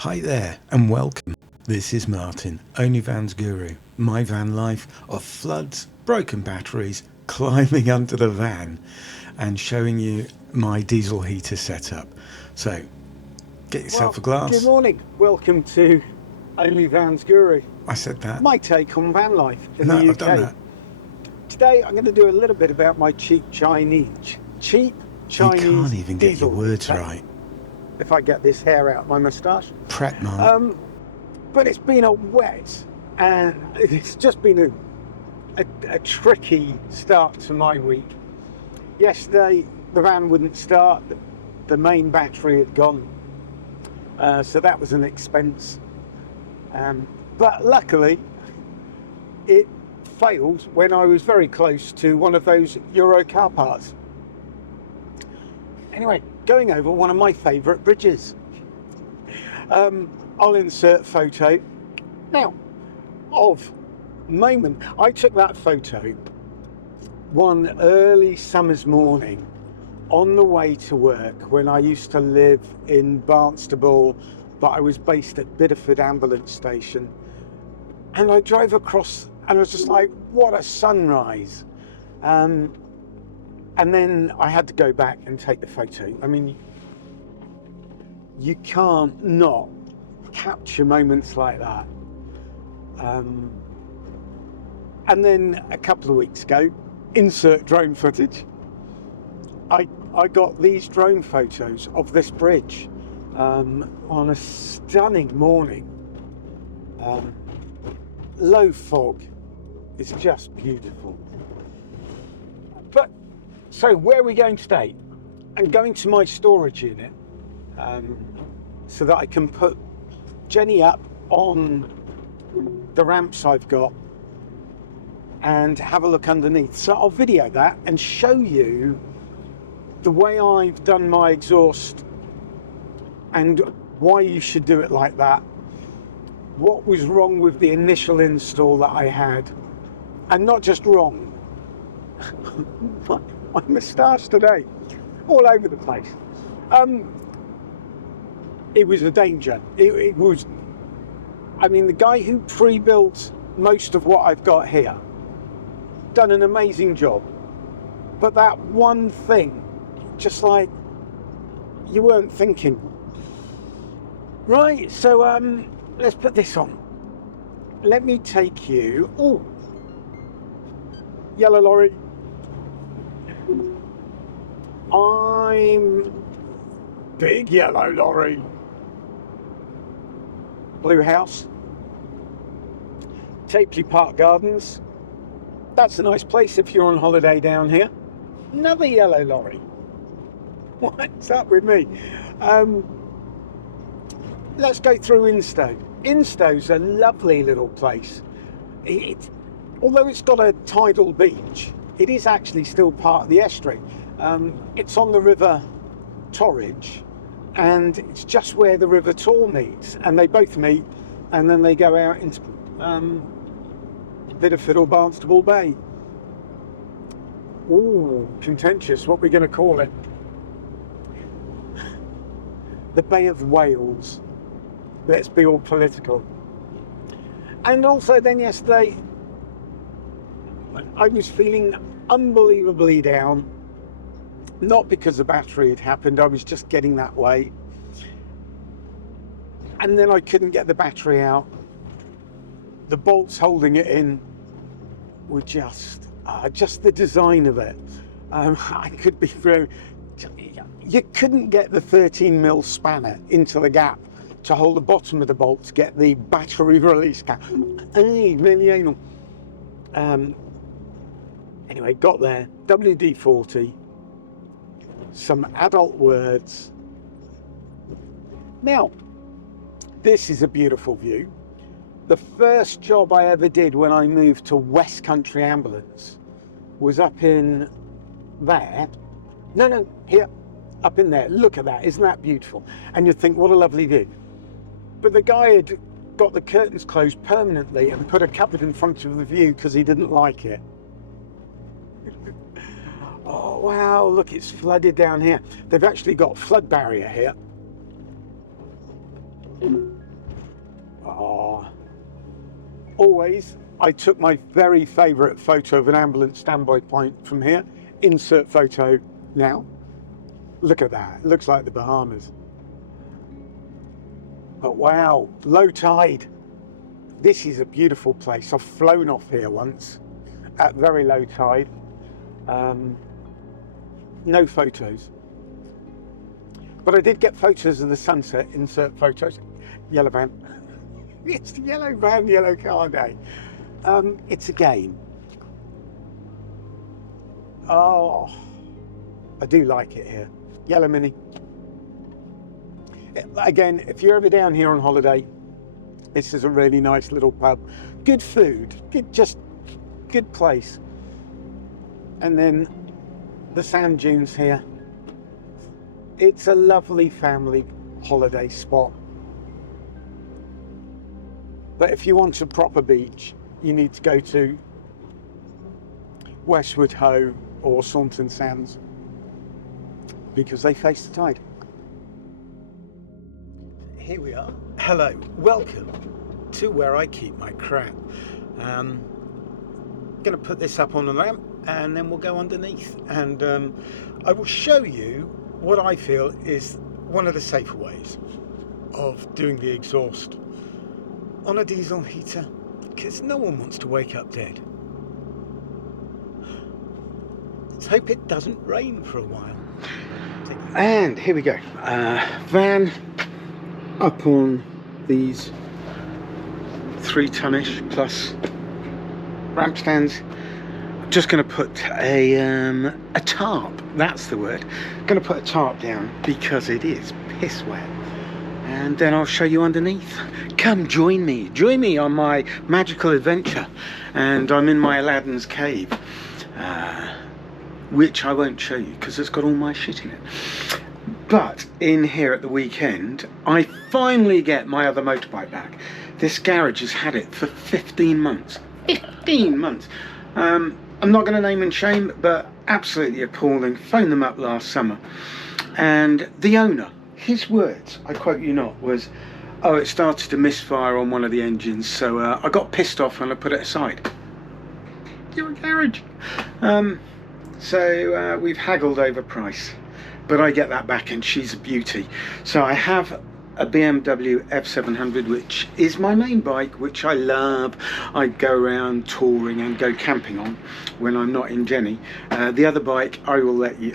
Hi there and welcome. This is Martin, Only Van's Guru, my van life of floods, broken batteries, climbing under the van and showing you my diesel heater setup. So get yourself a glass. Good morning. Welcome to Only Van's Guru. I said that. My take on van life in No, the UK. I've done that. Today I'm going to do a little bit about my cheap Chinese You can't even get your diesel. words Okay. right. If I get this hair out of my moustache. Prep, Mark. But it's been a wet and it's just been a tricky start to my week. Yesterday the van wouldn't start. The main battery had gone. So that was an expense. But luckily it failed when I was very close to one of those Euro car parks. Anyway, going over one of my favourite bridges. I'll insert photo now of moment. I took that photo one early summer's morning on the way to work when I used to live in Barnstable, but I was based at Bideford Ambulance Station. And I drove across and I was just like, what a sunrise. And then I had to go back and take the photo. I mean, you can't not capture moments like that. And then a couple of weeks ago, insert drone footage. I got these drone photos of this bridge on a stunning morning. Low fog. It's just beautiful. But so where are we going today? I'm going to my storage unit so that I can put Jenny up on the ramps I've got and have a look underneath. So I'll video that and show you the way I've done my exhaust and why you should do it like that. What was wrong with the initial install that I had, and not just wrong. My moustache today, all over the place. It was a danger. It was. I mean, the guy who pre-built most of what I've got here done an amazing job. But that one thing, just like you weren't thinking. Right. So let's put this on. Let me take you. Oh, yellow lorry. I'm big yellow lorry. Blue house. Tapley Park Gardens. That's a nice place if you're on holiday down here. Another yellow lorry. What's up with me? Let's go through Instow. Instow's a lovely little place. Although it's got a tidal beach, it is actually still part of the estuary. It's on the River Torridge, and it's just where the River Tor meets, and they both meet, and then they go out into Bideford or Barnstable Bay. Ooh, contentious. What are we going to call it? The Bay of Wales. Let's be all political. And also then yesterday, I was feeling unbelievably down. Not because the battery had happened, I was just getting that way. And then I couldn't get the battery out. The bolts holding it in were just the design of it. I could be through. You couldn't get the 13mm spanner into the gap to hold the bottom of the bolt to get the battery release cap. Really anal. Anyway, got there. WD-40. Some adult words. Now, this is a beautiful view. The first job I ever did when I moved to West Country Ambulance was up in there. No, here, up in there. Look at that, isn't that beautiful? And you'd think, what a lovely view. But the guy had got the curtains closed permanently and put a cupboard in front of the view because he didn't like it. Oh wow, look, it's flooded down here. They've actually got flood barrier here. Always, I took my very favourite photo of an ambulance standby point from here. Insert photo now. Look at that, it looks like the Bahamas. But wow, low tide. This is a beautiful place. I've flown off here once at very low tide. No photos. But I did get photos of the sunset, insert photos. Yellow van. It's the yellow van, yellow car day. It's a game. Oh, I do like it here. Yellow Mini. Again, if you're ever down here on holiday, this is a really nice little pub. Good food, good place. And then the sand dunes here. It's a lovely family holiday spot. But if you want a proper beach, you need to go to Westwood Hoe or Saunton Sands because they face the tide. Here we are. Hello, welcome to where I keep my crap. Going to put this up on the ramp and then we'll go underneath and I will show you what I feel is one of the safer ways of doing the exhaust on a diesel heater, because no one wants to wake up dead. Let's hope it doesn't rain for a while. And here we go. Van up on these 3-ton-ish plus ramp stands. I'm just going to put a tarp, that's the word. I'm going to put a tarp down because it is piss wet. And then I'll show you underneath. Come join me on my magical adventure. And I'm in my Aladdin's cave, which I won't show you because it's got all my shit in it. But in here at the weekend, I finally get my other motorbike back. This garage has had it for 15 months. 15 months. I'm not going to name and shame, but absolutely appalling. Phoned them up last summer. And the owner, his words, I quote you not, was, oh, it started to misfire on one of the engines, so I got pissed off and I put it aside. You're a garage. So we've haggled over price, but I get that back and she's a beauty. So I have a BMW F700, which is my main bike, which I love. I go around touring and go camping on when I'm not in Jenny. The other bike, I will let you,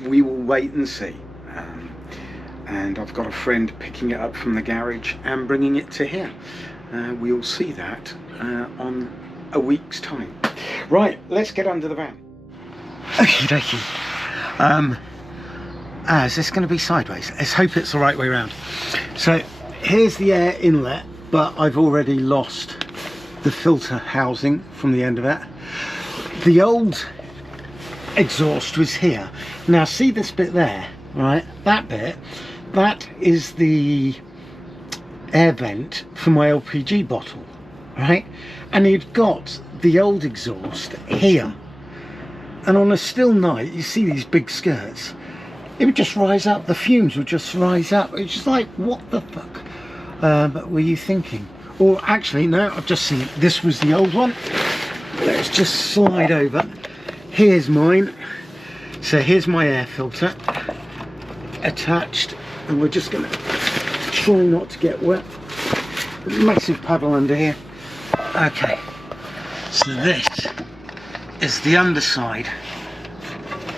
we will wait and see. And I've got a friend picking it up from the garage and bringing it to here. We'll see that on a week's time. Right, let's get under the van. Okie dokie. Is this going to be sideways? Let's hope it's the right way around. So here's the air inlet, but I've already lost the filter housing from the end of it. The old exhaust was here. Now see this bit there, right? That bit, that is the air vent for my LPG bottle, right? And you've got the old exhaust here. And on a still night, you see these big skirts. It would just rise up, the fumes would just rise up. It's just like, what the fuck were you thinking? Or actually, no, I've just seen it. This was the old one. Let's just slide over. Here's mine. So here's my air filter attached. And we're just gonna try not to get wet. Massive puddle under here. Okay, so this is the underside.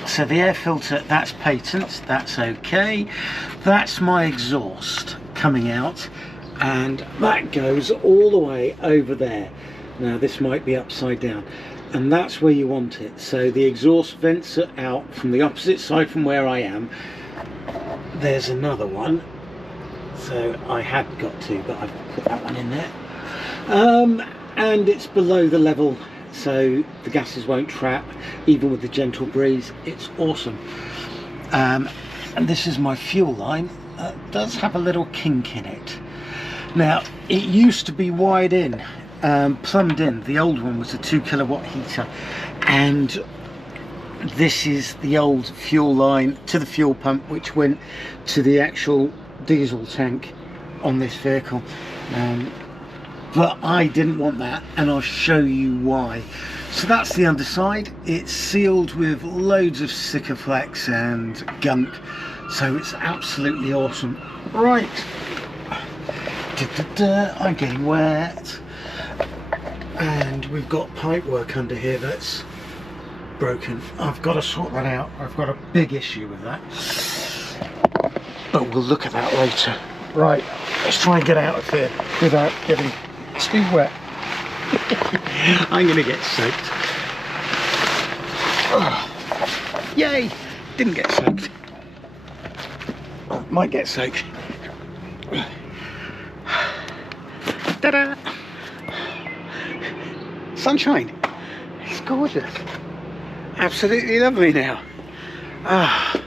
So the air filter, that's patent, that's okay. That's my exhaust coming out, and that goes all the way over there. Now this might be upside down, and that's where you want it. So the exhaust vents are out from the opposite side from where I am. There's another one, so I had got to, but I've put that one in there. And it's below the level, so the gases won't trap, even with the gentle breeze. It's awesome. And this is my fuel line. It does have a little kink in it. Now, it used to be wired in, plumbed in. The old one was a 2 kilowatt heater, and this is the old fuel line to the fuel pump, which went to the actual diesel tank on this vehicle, but I didn't want that, and I'll show you why. So that's the underside. It's sealed with loads of Sikaflex and gunk, so it's absolutely awesome. Right, I'm getting wet, and we've got pipe work under here that's broken. I've got to sort that out. I've got a big issue with that, but we'll look at that later. Right, let's try and get out of here without getting too wet. I'm gonna get soaked. Oh, yay! Didn't get soaked. Oh, might get soaked. Ta-da! Sunshine. It's gorgeous. Absolutely lovely now. Ah,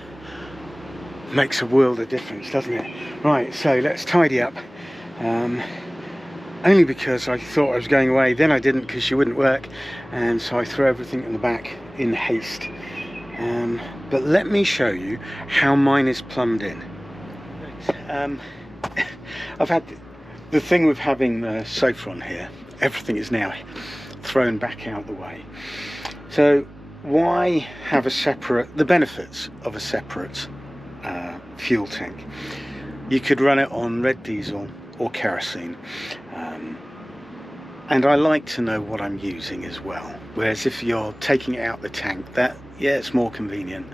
makes a world of difference, doesn't it? Right, so let's tidy up. Only because I thought I was going away, then I didn't because she wouldn't work, and so I threw everything in the back in haste. But let me show you how mine is plumbed in. I've had the thing with having the sofa on here, everything is now thrown back out the way. So why have a separate, the benefits of a separate fuel tank? You could run it on red diesel or kerosene, and I like to know what I'm using as well, whereas if you're taking it out the tank, that, yeah, it's more convenient,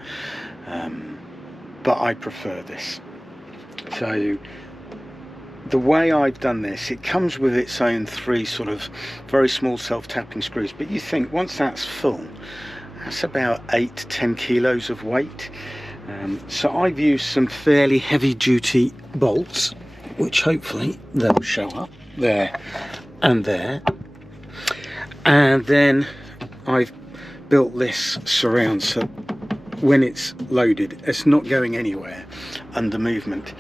but I prefer this. So the way I've done this, it comes with its own 3 sort of very small self-tapping screws, but you think once that's full, that's about 8 to 10 kilos of weight. So I've used some fairly heavy-duty bolts, which hopefully they'll show up there and there. And then I've built this surround, so when it's loaded, it's not going anywhere under movement.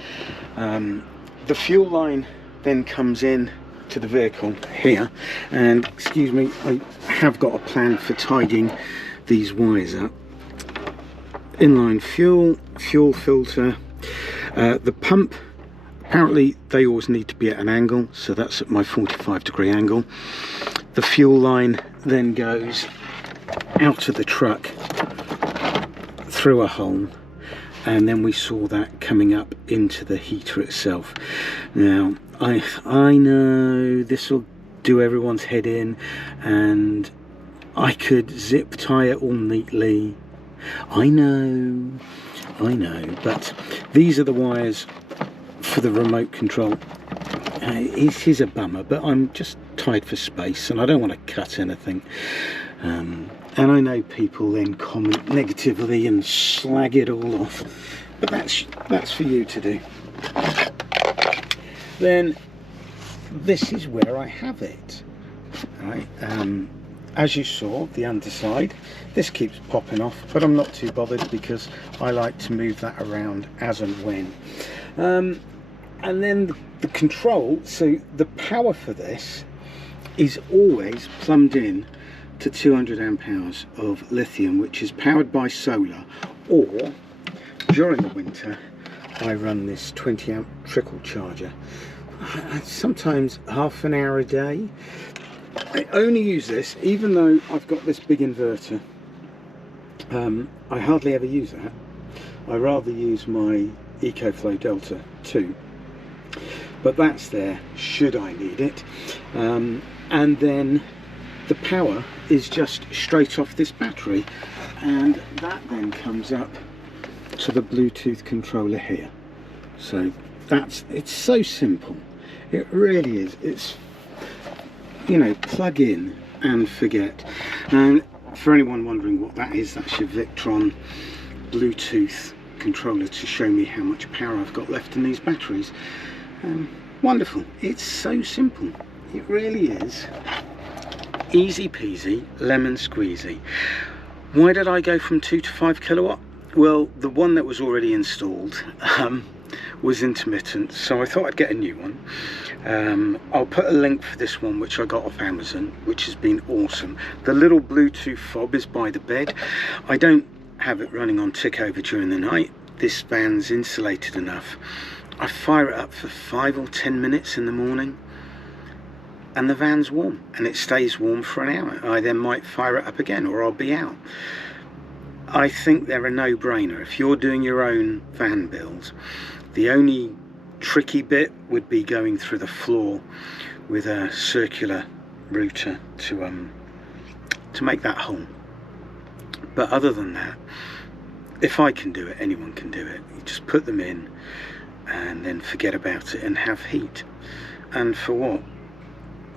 The fuel line then comes in to the vehicle here, and excuse me, I have got a plan for tidying these wires up. Inline fuel, fuel filter, the pump, apparently they always need to be at an angle, so that's at my 45-degree angle. The fuel line then goes out of the truck through a hole, and then we saw that coming up into the heater itself. Now I know this will do everyone's head in, and I could zip tie it all neatly. I know, but these are the wires for the remote control. It is a bummer, but I'm just tied for space and I don't want to cut anything. And I know people then comment negatively and slag it all off, but that's for you to do. Then this is where I have it. Right, as you saw, the underside, this keeps popping off, but I'm not too bothered because I like to move that around as and when. And then the control, so the power for this is always plumbed in to 200 amp hours of lithium, which is powered by solar, or during the winter I run this 20 amp trickle charger, sometimes half an hour a day. I only use this, even though I've got this big inverter. I hardly ever use that. I rather use my EcoFlow Delta 2, but that's there should I need it. And then the power is just straight off this battery, and that then comes up to the Bluetooth controller here. So it's so simple, it really is. It's, you know, plug in and forget. And for anyone wondering what that is, that's your Victron Bluetooth controller to show me how much power I've got left in these batteries. Wonderful, it's so simple, it really is. Easy peasy, lemon squeezy. Why did I go from 2 to 5 kilowatt? Well, the one that was already installed was intermittent, so I thought I'd get a new one. I'll put a link for this one, which I got off Amazon, which has been awesome. The little Bluetooth fob is by the bed. I don't have it running on tick over during the night. This van's insulated enough I fire it up for 5 or 10 minutes in the morning, and the van's warm, and it stays warm for an hour. I then might fire it up again, or I'll be out. I think they're a no-brainer. If you're doing your own van build, the only tricky bit would be going through the floor with a circular router to make that hole. But other than that, if I can do it, anyone can do it. You just put them in and then forget about it and have heat. And for what?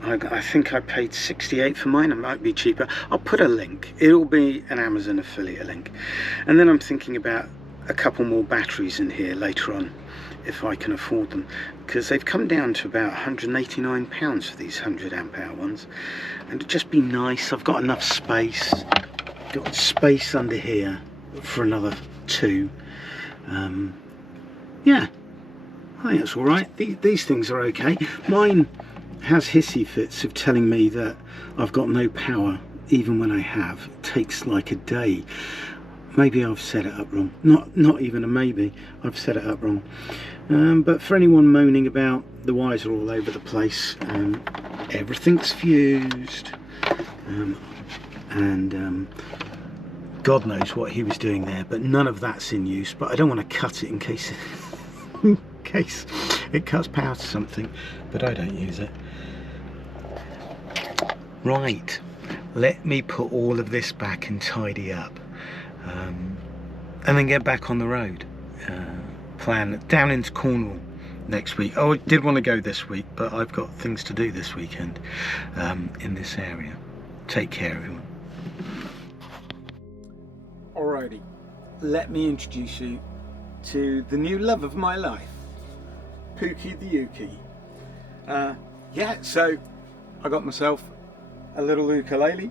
I think I paid 68 for mine. It might be cheaper. I'll put a link. It'll be an Amazon affiliate link. And then I'm thinking about a couple more batteries in here later on, if I can afford them, because they've come down to about £189 for these 100 amp hour ones. And it'd just be nice. I've got enough space. Got space under here for another 2. Yeah, I think that's all right. These things are okay. Mine has hissy fits of telling me that I've got no power even when I have. It takes like a day. Maybe I've set it up wrong. Not even a maybe. I've set it up wrong. But for anyone moaning about the wires are all over the place, everything's fused. God knows what he was doing there, but none of that's in use. But I don't want to cut it in case it cuts power to something, but I don't use it. Right, let me put all of this back and tidy up, and then get back on the road. Plan down into Cornwall next week. Oh, I did want to go this week, but I've got things to do this weekend in this area. Take care, everyone. Alrighty, let me introduce you to the new love of my life, Pookie the Yuki. Yeah, so I got myself a little ukulele.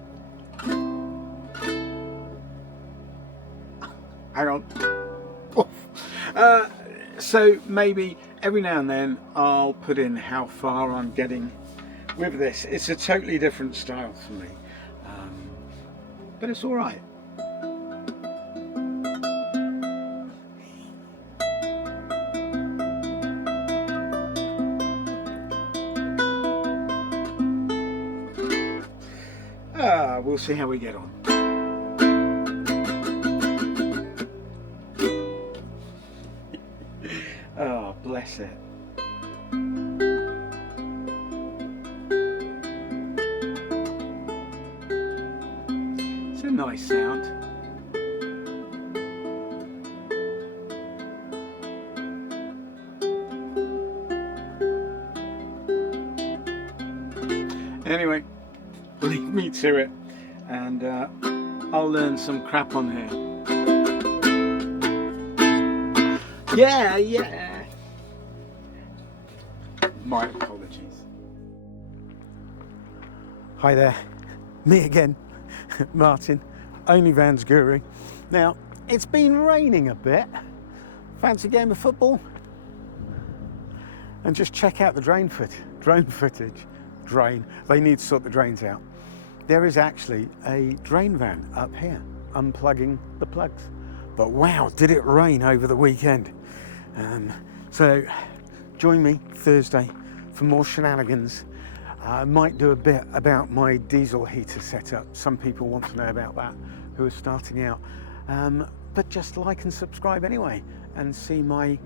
Hang on. So maybe every now and then I'll put in how far I'm getting with this. It's a totally different style for me, but it's all right. We'll see how we get on. Oh, bless it. It's a nice sound. Anyway, leave me to it, and I'll learn some crap on here. Yeah. My apologies. Hi there, me again, Martin, OnlyVans Guru. Now, it's been raining a bit. Fancy a game of football? And just check out the drone footage. They need to sort the drains out. There is actually a drain van up here, unplugging the plugs. But wow, did it rain over the weekend. So join me Thursday for more shenanigans. I might do a bit about my diesel heater setup. Some people want to know about that who are starting out. But just like and subscribe anyway, and see my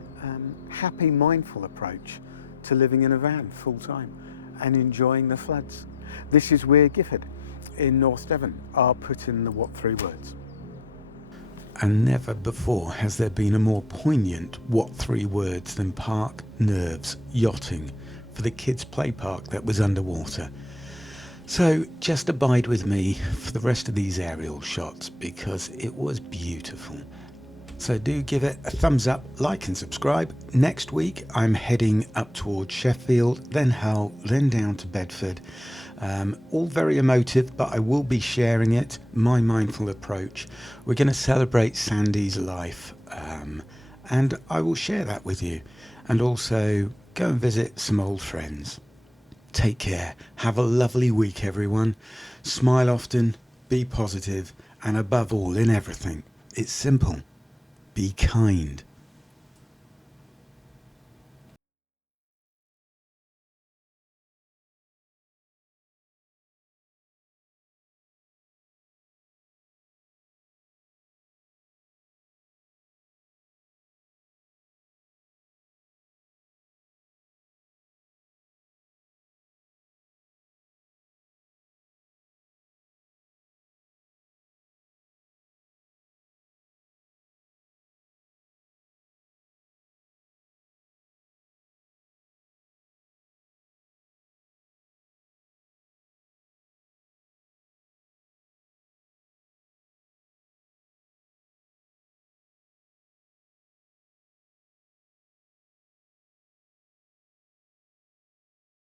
happy, mindful approach to living in a van full time and enjoying the floods. This is where Gifford in North Devon. I'll put in the what 3 words. And never before has there been a more poignant what 3 words than park, nerves, yachting for the kids' play park that was underwater. So just abide with me for the rest of these aerial shots because it was beautiful. So do give it a thumbs up, like and subscribe. Next week I'm heading up towards Sheffield, then Hull, then down to Bedford. All very emotive, but I will be sharing it, my mindful approach. We're going to celebrate Sandy's life, and I will share that with you. And also go and visit some old friends. Take care. Have a lovely week, everyone. Smile often, be positive, and above all, in everything, it's simple. Be kind.